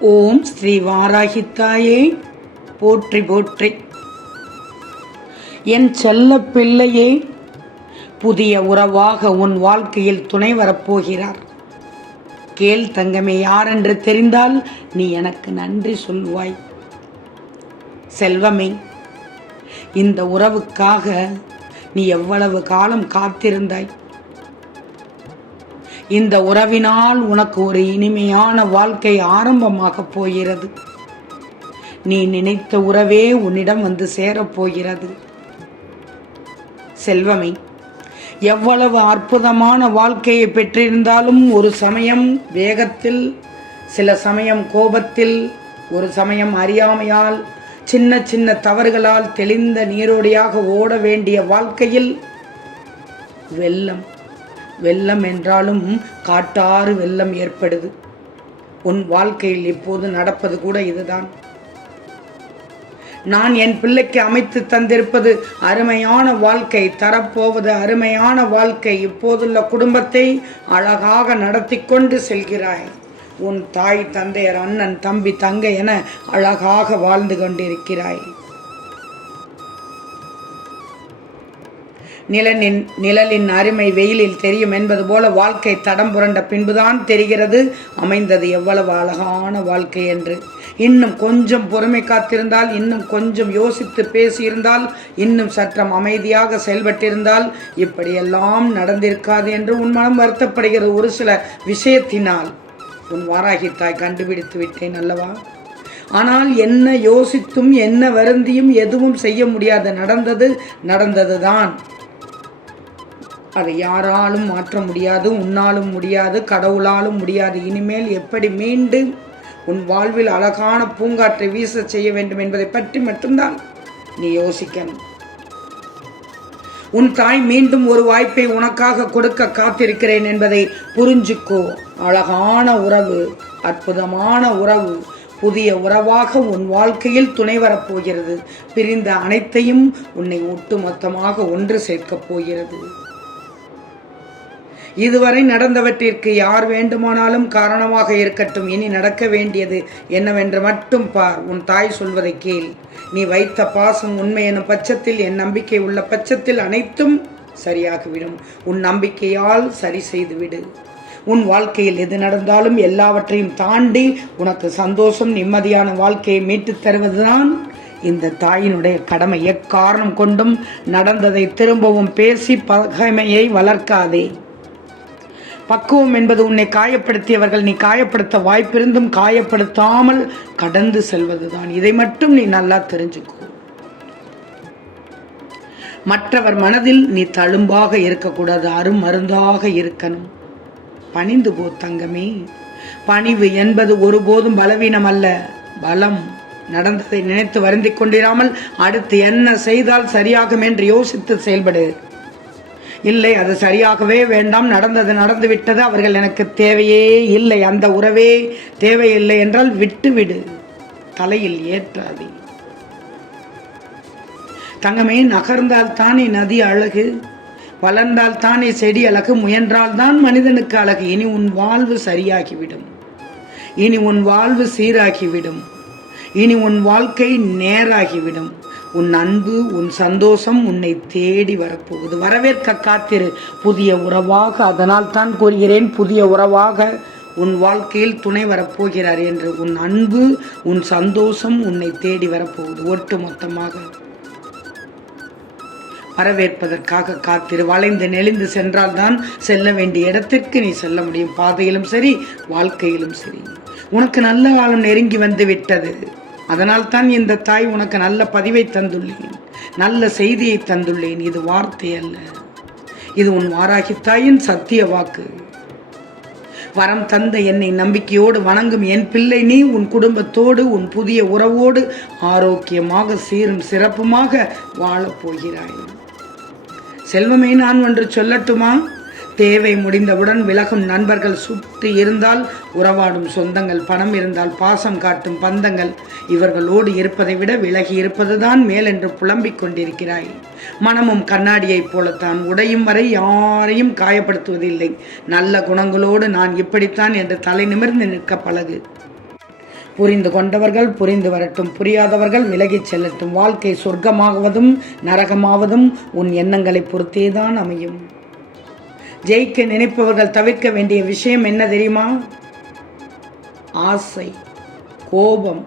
ஓம் ஸ்ரீ வாராகித்தாயே. போற்றி போற்றி. என் செல்ல பிள்ளையே புதிய உறவாக உன் வாழ்க்கையில் துணை வரப்போகிறார். கேள் தங்கமே யாரென்று தெரிந்தால் நீ எனக்கு நன்றி சொல்வாய். செல்வமே இந்த உறவுக்காக நீ எவ்வளவு காலம் காத்திருந்தாய்? இந்த உறவினால் உனக்கு ஒரு இனிமையான வாழ்க்கை ஆரம்பமாக போகிறது. நீ நினைத்த உறவே உன்னிடம் வந்து சேரப்போகிறது செல்வமே எவ்வளவு அற்புதமான வாழ்க்கையை பெற்றிருந்தாலும் ஒரு சமயம் வேகத்தில் சில சமயம் கோபத்தில் ஒரு சமயம் அறியாமையால் சின்ன சின்ன தவறுகளால் தெளிந்த நீரோடையாக ஓட வேண்டிய வாழ்க்கையில் வெள்ளம். வெள்ளம் என்றாலும் காட்டாறு வெள்ளம் ஏற்படுது. உன் வாழ்க்கையில் இப்போது நடப்பது கூட இதுதான். நான் என் பிள்ளைக்கு அமைத்து தந்திருப்பது அருமையான வாழ்க்கை தரப்போவது அருமையான வாழ்க்கை. இப்போதுள்ள குடும்பத்தை அழகாக நடத்தி கொண்டு செல்கிறாய். உன் தாய் தந்தையர் அண்ணன் தம்பி தங்கை என அழகாக வாழ்ந்து கொண்டிருக்கிறாய். நிலனின் நிழலின் அருமை வெயிலில் தெரியும் என்பது போல வாழ்க்கை தடம் புரண்ட பின்புதான் தெரிகிறது. அமைந்தது எவ்வளவு அழகான வாழ்க்கை என்று. இன்னும் கொஞ்சம் பொறுமை காத்திருந்தால் இன்னும் கொஞ்சம் யோசித்து பேசியிருந்தால் இன்னும் சற்றம் அமைதியாக செயல்பட்டிருந்தால் இப்படியெல்லாம் நடந்திருக்காது என்று உன் மனம் வருத்தப்படுகிறது ஒரு சில விஷயத்தினால். உன் வாராகி தாய் கண்டுபிடித்து விட்டேன் அல்லவா? ஆனால் என்ன யோசித்தும் என்ன வருந்தியும் எதுவும் செய்ய முடியாது நடந்தது நடந்ததுதான். அதை யாராலும் மாற்ற முடியாது உன்னாலும் முடியாது கடவுளாலும் முடியாது. இனிமேல் எப்படி மீண்டும் உன் வாழ்வில் அழகான பூங்காற்றை வீச செய்ய வேண்டும் என்பதை பற்றி மட்டும்தான் நீ யோசிக்கணும். உன் தாய் மீண்டும் ஒரு வாய்ப்பை உனக்காக கொடுக்க காத்திருக்கிறேன் என்பதை புரிஞ்சுக்கோ. அழகான உறவு அற்புதமான உறவு புதிய உறவாக உன் வாழ்க்கையில் துணை வரப்போகிறது. பிரிந்த அனைத்தையும் உன்னை ஒட்டுமொத்தமாக ஒன்று சேர்க்கப் போகிறது. இதுவரை நடந்தவற்றிற்கு யார் வேண்டுமானாலும் காரணமாக இருக்கட்டும். இனி நடக்க வேண்டியது என்னவென்று மட்டும் பார். உன் தாய் சொல்வதை கேள். நீ வைத்த பாசம் உண்மை எனும் பட்சத்தில் என் நம்பிக்கை உள்ள பட்சத்தில் அனைத்தும் சரியாகிவிடும். உன் நம்பிக்கையால் சரி செய்துவிடு. உன் வாழ்க்கையில் எது நடந்தாலும் எல்லாவற்றையும் தாண்டி உனக்கு சந்தோஷம் நிம்மதியான வாழ்க்கையை மீட்டுத் தருவதுதான் இந்த தாயினுடைய கடமை எக்காரணம் கொண்டும் நடந்ததை திரும்பவும் பேசி பகைமையை வளர்க்காதே. பக்குவம் என்பது உன்னை காயப்படுத்தியவர்கள் நீ காயப்படுத்த வாய்ப்பிருந்தும் காயப்படுத்தாமல் கடந்து செல்வதுதான். இதை மட்டும் நீ நல்லா தெரிஞ்சுக்கோ. மற்றவர் மனதில் நீ தழும்பாக இருக்கக்கூடாது அருமருந்தாக இருக்கணும். பணிந்து போ தங்கமே. பணிவு என்பது ஒருபோதும் பலவீனம் அல்ல. பலம் நடந்ததை நினைத்து வருந்திக் கொண்டிராமல் அடுத்து என்ன செய்தால் சரியாகும் என்று யோசித்து செயல்படு. இல்லை அது சரியாகவே வேண்டாம். நடந்தது நடந்து விட்டது அவர்கள் எனக்கு தேவையே இல்லை. அந்த உறவே தேவையில்லை என்றால் விட்டுவிடு. தலையில் ஏற்றாதே. தங்கமே நகர்ந்தால் தானே நதி அழகு. வளர்ந்தால் தானே செடி அழகு முயன்றால் தான் மனிதனுக்கு அழகு. இனி உன் வாழ்வு சரியாகிவிடும். இனி உன் வாழ்வு சீராகிவிடும். இனி உன் வாழ்க்கை நேராகிவிடும். உன் அன்பு உன் சந்தோஷம் உன்னை தேடி வரப்போகுது. வரவேற்க காத்திரு. புதிய உறவாக அதனால் தான் கூறுகிறேன் புதிய உறவாக உன் வாழ்க்கையில் துணை வரப்போகிறார் என்று. உன் அன்பு உன் சந்தோஷம் உன்னை தேடி வரப்போகுது ஒட்டு மொத்தமாக வரவேற்பதற்காக காத்திரு. வளைந்து நெளிந்து சென்றால்தான் செல்ல வேண்டிய இடத்திற்கு நீ செல்ல முடியும். பாதையிலும் சரி வாழ்க்கையிலும் சரி. உனக்கு நல்ல காலம் நெருங்கி வந்து விட்டது அதனால் தான் இந்த தாய் உனக்கு நல்ல பதிவை தந்துள்ளேன். நல்ல செய்தியை தந்துள்ளேன். இது வார்த்தை அல்ல. இது உன் வாராகி தாயின் சத்திய வாக்கு. வரம் தந்த என்னை நம்பிக்கையோடு வணங்கும் என் பிள்ளை நீ உன் குடும்பத்தோடு உன் புதிய உறவோடு ஆரோக்கியமாக சீரும் சிறப்புமாக வாழப் போகிறாய். செல்வமே நான் ஒன்று சொல்லட்டுமா? தேவை முடிந்தவுடன் விலகும் நண்பர்கள் சுற்றி இருந்தால் உறவாடும் சொந்தங்கள் பணம் இருந்தால் பாசம் காட்டும் பந்தங்கள். இவர்களோடு இருப்பதை விட விலகி இருப்பதுதான் மேலென்று புலம்பிக் கொண்டிருக்கிறாய். மனமும் கண்ணாடியைப் போலத்தான் உடையும் வரை யாரையும் காயப்படுத்துவதில்லை. நல்ல குணங்களோடு நான் இப்படித்தான் என்று தலை நிமிர்ந்து நிற்க பழகு. புரிந்து கொண்டவர்கள் புரிந்து வரட்டும். புரியாதவர்கள் விலகிச் செல்லட்டும். வாழ்க்கை சொர்க்கமாகவதும் நரகமாவதும் உன் எண்ணங்களை பொறுத்தேதான் அமையும். ஜெயிக்க நினைப்பவர்கள் தவிர்க்க வேண்டிய விஷயம் என்ன தெரியுமா? ஆசை கோபம்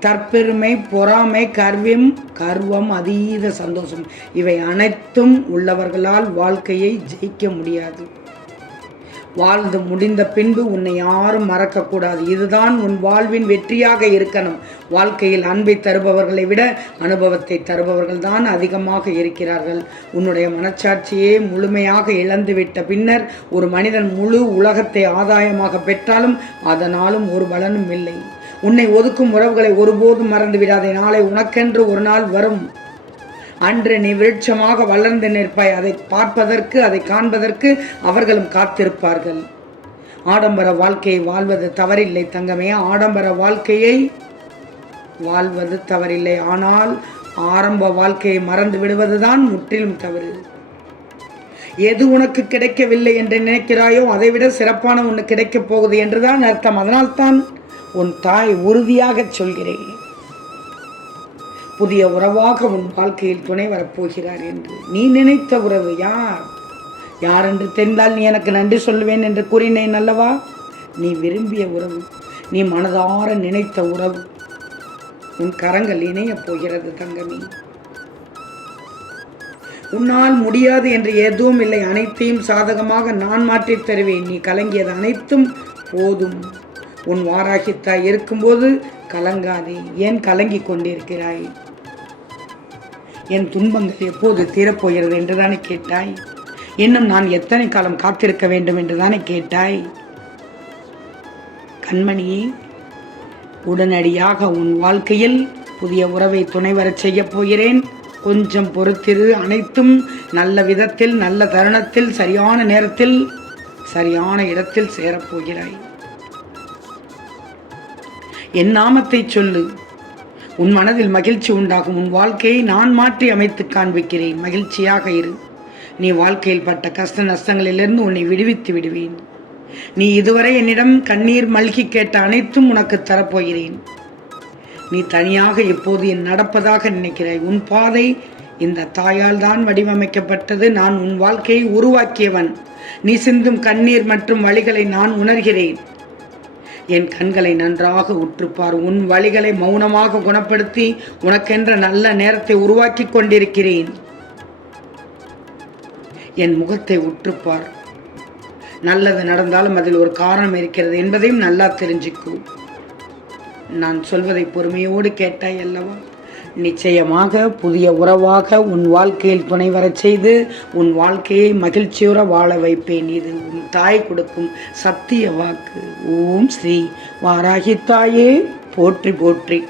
தற்பெருமை பொறாமை கர்வம் கர்வம் அதீத சந்தோஷம். இவை அனைத்தும் உள்ளவர்களால் வாழ்க்கையை ஜெயிக்க முடியாது. வாழ்ந்து முடிந்த பின்பு உன்னை யாரும் மறக்கக்கூடாது. இதுதான் உன் வாழ்வின் வெற்றியாக இருக்கணும். வாழ்க்கையில் அன்பை தருபவர்களை விட அனுபவத்தை தருபவர்கள் தான் அதிகமாக இருக்கிறார்கள். உன்னுடைய மனச்சாட்சியே முழுமையாக இழந்துவிட்ட பின்னர் ஒரு மனிதன் முழு உலகத்தை ஆதாயமாக பெற்றாலும் அதனாலும் ஒரு பலனும் இல்லை. உன்னை ஒதுக்கும் உறவுகளை ஒருபோதும் மறந்து விடாதே நாளை உனக்கென்று ஒரு நாள் வரும். அன்று நீ விருட்சமாக வளர்ந்து நிற்பாய். அதை பார்ப்பதற்கு அதை காண்பதற்கு அவர்களும் காத்திருப்பார்கள். ஆடம்பர வாழ்க்கையை வாழ்வது தவறில்லை தங்கமே. ஆடம்பர வாழ்க்கையை வாழ்வது தவறில்லை. ஆனால் ஆரம்ப வாழ்க்கையை மறந்து விடுவதுதான் முற்றிலும் தவறு. எது உனக்கு கிடைக்கவில்லை என்று நினைக்கிறாயோ அதைவிட சிறப்பான ஒன்று கிடைக்கப் போகுது என்றுதான் அர்த்தம். அதனால்தான் உன் தாய் உறுதியாகச் சொல்கிறேன். புதிய உறவாக உன் வாழ்க்கையில் துணை வரப்போகிறார் என்று. நீ நினைத்த உறவு யார்? யார் என்று தெரிந்தால் நீ எனக்கு நன்றி சொல்லுவேன் என்று கூறினேன் அல்லவா? நீ விரும்பிய உறவு நீ மனதார நினைத்த உறவு. உன் கரங்கள் இணையப் போகிறது தங்கமி. உன்னால் முடியாது என்று எதுவும் இல்லை. அனைத்தையும் சாதகமாக நான் மாற்றித் தருவேன். நீ கலங்கியது அனைத்தும் போதும். உன் வாராகித்தாய் இருக்கும்போது கலங்காதே ஏன் கலங்கிக் கொண்டிருக்கிறாய்? என் துன்பங்கள் எப்போது தீரப்போகிறது என்றுதானே கேட்டாய்? இன்னும் நான் எத்தனை காலம் காத்திருக்க வேண்டும் என்றுதானே கேட்டாய்? கண்மணியே உடனடியாக உன் வாழ்க்கையில் புதிய உறவை துணை வரச் செய்யப் போகிறேன். கொஞ்சம் பொறுத்திரு அனைத்தும் நல்ல விதத்தில் நல்ல தருணத்தில் சரியான நேரத்தில் சரியான இடத்தில் சேரப்போகிறாய் என் நாமத்தை சொல்லு. உன் மனதில் மகிழ்ச்சி உண்டாகும். உன் வாழ்க்கையை நான் மாற்றி அமைத்து காண்பிக்கிறேன். மகிழ்ச்சியாக இரு. நீ வாழ்க்கையில் பட்ட கஷ்ட நஷ்டங்களிலிருந்து உன்னை விடுவித்து விடுவேன். நீ இதுவரை என்னிடம் கண்ணீர் மல்கி கேட்ட அனைத்தும் உனக்கு தரப்போகிறேன். நீ தனியாக இப்போது என் நடப்பதாக நினைக்கிறாய்? உன் பாதை இந்த தாயால் தான் வடிவமைக்கப்பட்டது. நான் உன் வாழ்க்கையை உருவாக்கியவன். நீ சிந்தும் கண்ணீர் மற்றும் வழிகளை நான் உணர்கிறேன். என் கண்களை நன்றாக உற்றுப்பார். உன் வழிகளை மௌனமாக குணப்படுத்தி உனக்கென்ற நல்ல நேரத்தை உருவாக்கி கொண்டிருக்கிறேன். என் முகத்தை உற்றுப்பார். நல்லது நடந்தாலும் அதில் ஒரு காரணம் இருக்கிறது என்பதையும் நல்லா தெரிஞ்சுக்கும் நான் சொல்வதை பொறுமையோடு கேட்டாய் அல்லவா? நிச்சயமாக புதிய உறவாக உன் வாழ்க்கையில் துணை வரச் செய்து உன் வாழ்க்கையை மகிழ்ச்சியுற வாழ வைப்பேன். இது உன் தாய் கொடுக்கும் சத்திய வாக்கு. ஓம் ஸ்ரீ வாராகி தாயே போற்றி போற்றி.